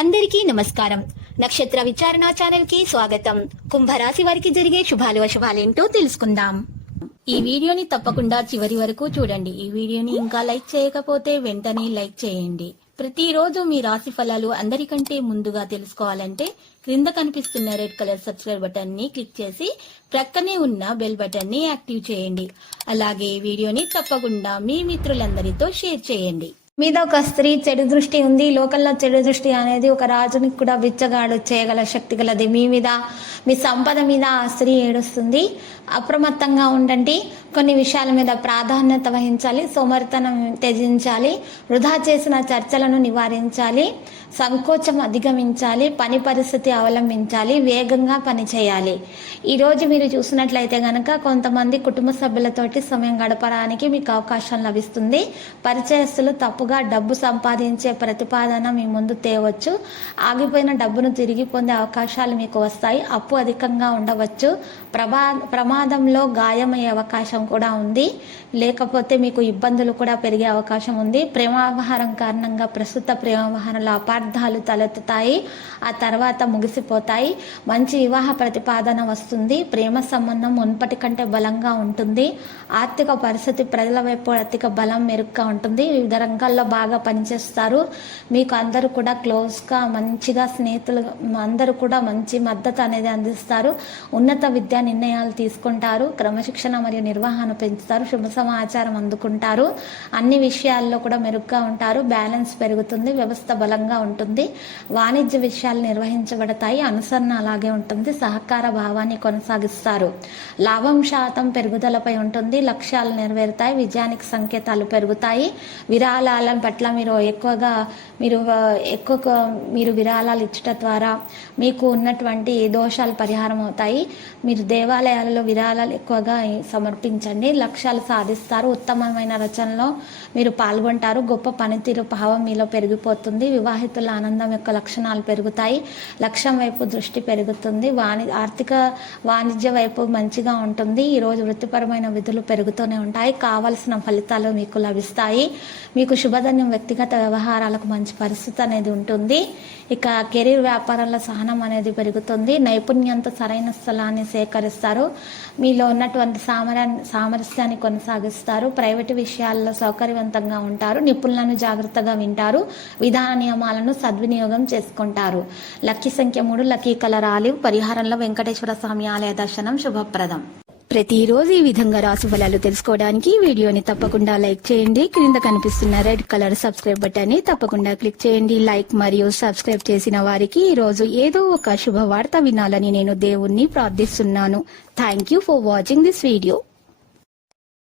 అందరికీ నమస్కారం. నక్షత్ర విచారణ ఛానల్ కి స్వాగతం. కుంభరాశి వారికి జరిగే శుభాలు అశుభాలేంటో తెలుసుకుందాం. ఈ వీడియోని తప్పకుండా చివరి వరకు చూడండి. ఈ వీడియోని ఇంకా లైక్ చేయకపోతే వెంటనే లైక్ చేయండి. ప్రతిరోజు మీ రాశి ఫలాలు అందరికంటే ముందుగా తెలుసుకోవాలంటే క్రింద కనిపిస్తున్న రెడ్ కలర్ సబ్స్క్రైబ్ బటన్ ని క్లిక్ చేసి ప్రక్కనే ఉన్న బెల్ బటన్ ని యాక్టివ్ చేయండి. అలాగే ఈ వీడియోని తప్పకుండా మీ మిత్రులందరితో షేర్ చేయండి. మీద ఒక స్త్రీ చెడు దృష్టి ఉంది. లోకంలో చెడు దృష్టి అనేది ఒక రాజుని కూడా బిచ్చగాడు చేయగల శక్తి గలది. మీ మీద, మీ సంపద మీద ఆ స్త్రీ ఏడుస్తుంది. అప్రమత్తంగా ఉండండి. కొన్ని విషయాల మీద ప్రాధాన్యత వహించాలి. సోమరితనం త్యజించాలి. వృధా చేసిన చర్చలను నివారించాలి. సంకోచం అధిగమించాలి. పని పరిస్థితి అవలంబించాలి. వేగంగా పని చేయాలి. ఈరోజు మీరు చూసినట్లయితే గనక కొంతమంది కుటుంబ సభ్యులతోటి సమయం గడపడానికి మీకు అవకాశం లభిస్తుంది. పరిచయస్తులు తప్పుగా డబ్బు సంపాదించే ప్రతిపాదన మీ ముందు తేవచ్చు. ఆగిపోయిన డబ్బును తిరిగి పొందే అవకాశాలు మీకు వస్తాయి. అప్పు అధికంగా ఉండవచ్చు. ప్రమాదంలో గాయమయ్యే అవకాశం కూడా ఉంది. లేకపోతే మీకు ఇబ్బందులు కూడా పెరిగే అవకాశం ఉంది. ప్రేమ వ్యవహారం కారణంగా ప్రస్తుత ప్రేమ వ్యవహారంలో అపార్థాలు తలెత్తుతాయి. ఆ తర్వాత ముగిసిపోతాయి. మంచి వివాహ ప్రతిపాదన వస్తుంది. ప్రేమ సంబంధం మున్పటి కంటే బలంగా ఉంటుంది. ఆర్థిక పరిస్థితి ప్రజల వైపు ఆర్థిక బలం మెరుగ్గా ఉంటుంది. వివిధ రంగాల్లో బాగా పనిచేస్తారు. మీకు అందరూ కూడా క్లోజ్గా మంచిగా స్నేహితులు అందరూ కూడా మంచి మద్దతు అనేది అందిస్తారు. ఉన్నత విద్యా నిర్ణయాలు తీసుకుంటారు. క్రమశిక్షణ మరియు నిర్వహణ పెంచుతారు. శుభ సమాచారం అందుకుంటారు. అన్ని విషయాల్లో కూడా మెరుగ్గా ఉంటారు. బ్యాలెన్స్ పెరుగుతుంది. వ్యవస్థ బలంగా ఉంటుంది. వాణిజ్య విషయాలు నిర్వహించబడతాయి. అనుసరణ అలాగే ఉంటుంది. సహకార భావాన్ని కొనసాగిస్తారు. లాభం శాతం పెరుగుదలపై ఉంటుంది. లక్ష్యాలు నెరవేరుతాయి. విజయానికి సంకేతాలు పెరుగుతాయి. విరాళాల పట్ల మీరు విరాళాలు ఇచ్చట ద్వారా మీకు ఉన్నటువంటి దోషాలు పరిహారం అవుతాయి. మీరు దేవాలయాలలో విరాళాలు ఎక్కువగా సమర్పించండి. లక్ష్యాలు సాధిస్తారు. ఉత్తమమైన రచనలో మీరు పాల్గొంటారు. గొప్ప పనితీరు భావం మీలో పెరిగిపోతుంది. వివాహితుల ఆనందం యొక్క లక్షణాలు పెరుగుతాయి. లక్ష్యం వైపు దృష్టి పెరుగుతుంది. ఆర్థిక వాణిజ్య వైపు మంచిగా ఉంటుంది. ఈరోజు వృత్తిపరమైన విధులు పెరుగుతూనే ఉంటాయి. కావలసిన ఫలితాలు మీకు లభిస్తాయి. మీకు శుభధన్యం. వ్యక్తిగత వ్యవహారాలకు మంచి పరిస్థితి అనేది ఉంటుంది. ఇక కెరీర్ వ్యాపారాల సహనం అనేది పెరుగుతుంది. నైపుణ్యంతో సరైన స్థలాన్ని సేకరిస్తారు. మీలో ఉన్నటువంటి సామరస్యాన్ని కొనసాగిస్తారు. ప్రైవేటు విషయాల్లో సౌకర్యవంతంగా ఉంటారు. నిపుణులను జాగ్రత్తగా వింటారు. విధాన నియమాలను సద్వినియోగం చేసుకుంటారు. లక్కీ సంఖ్య 3, లక్కీ కలర్ ఆలివ్. పరిహారంలో వెంకటేశ్వర స్వామి ఆలయ దర్శనం శుభప్రదం. ప్రతిరోజు ఈ విధంగా రాశి ఫలాలు తెలుసుకోవడానికి వీడియోని తప్పకుండా లైక్ చేయండి. క్రింద కనిపిస్తున్న రెడ్ కలర్ సబ్స్క్రైబ్ బటన్ ని తప్పకుండా క్లిక్ చేయండి. లైక్ మరియు సబ్స్క్రైబ్ చేసిన వారికి ఈ రోజు ఏదో ఒక శుభవార్త వినాలని నేను దేవుణ్ణి ప్రార్థిస్తున్నాను. Thank you for watching this video.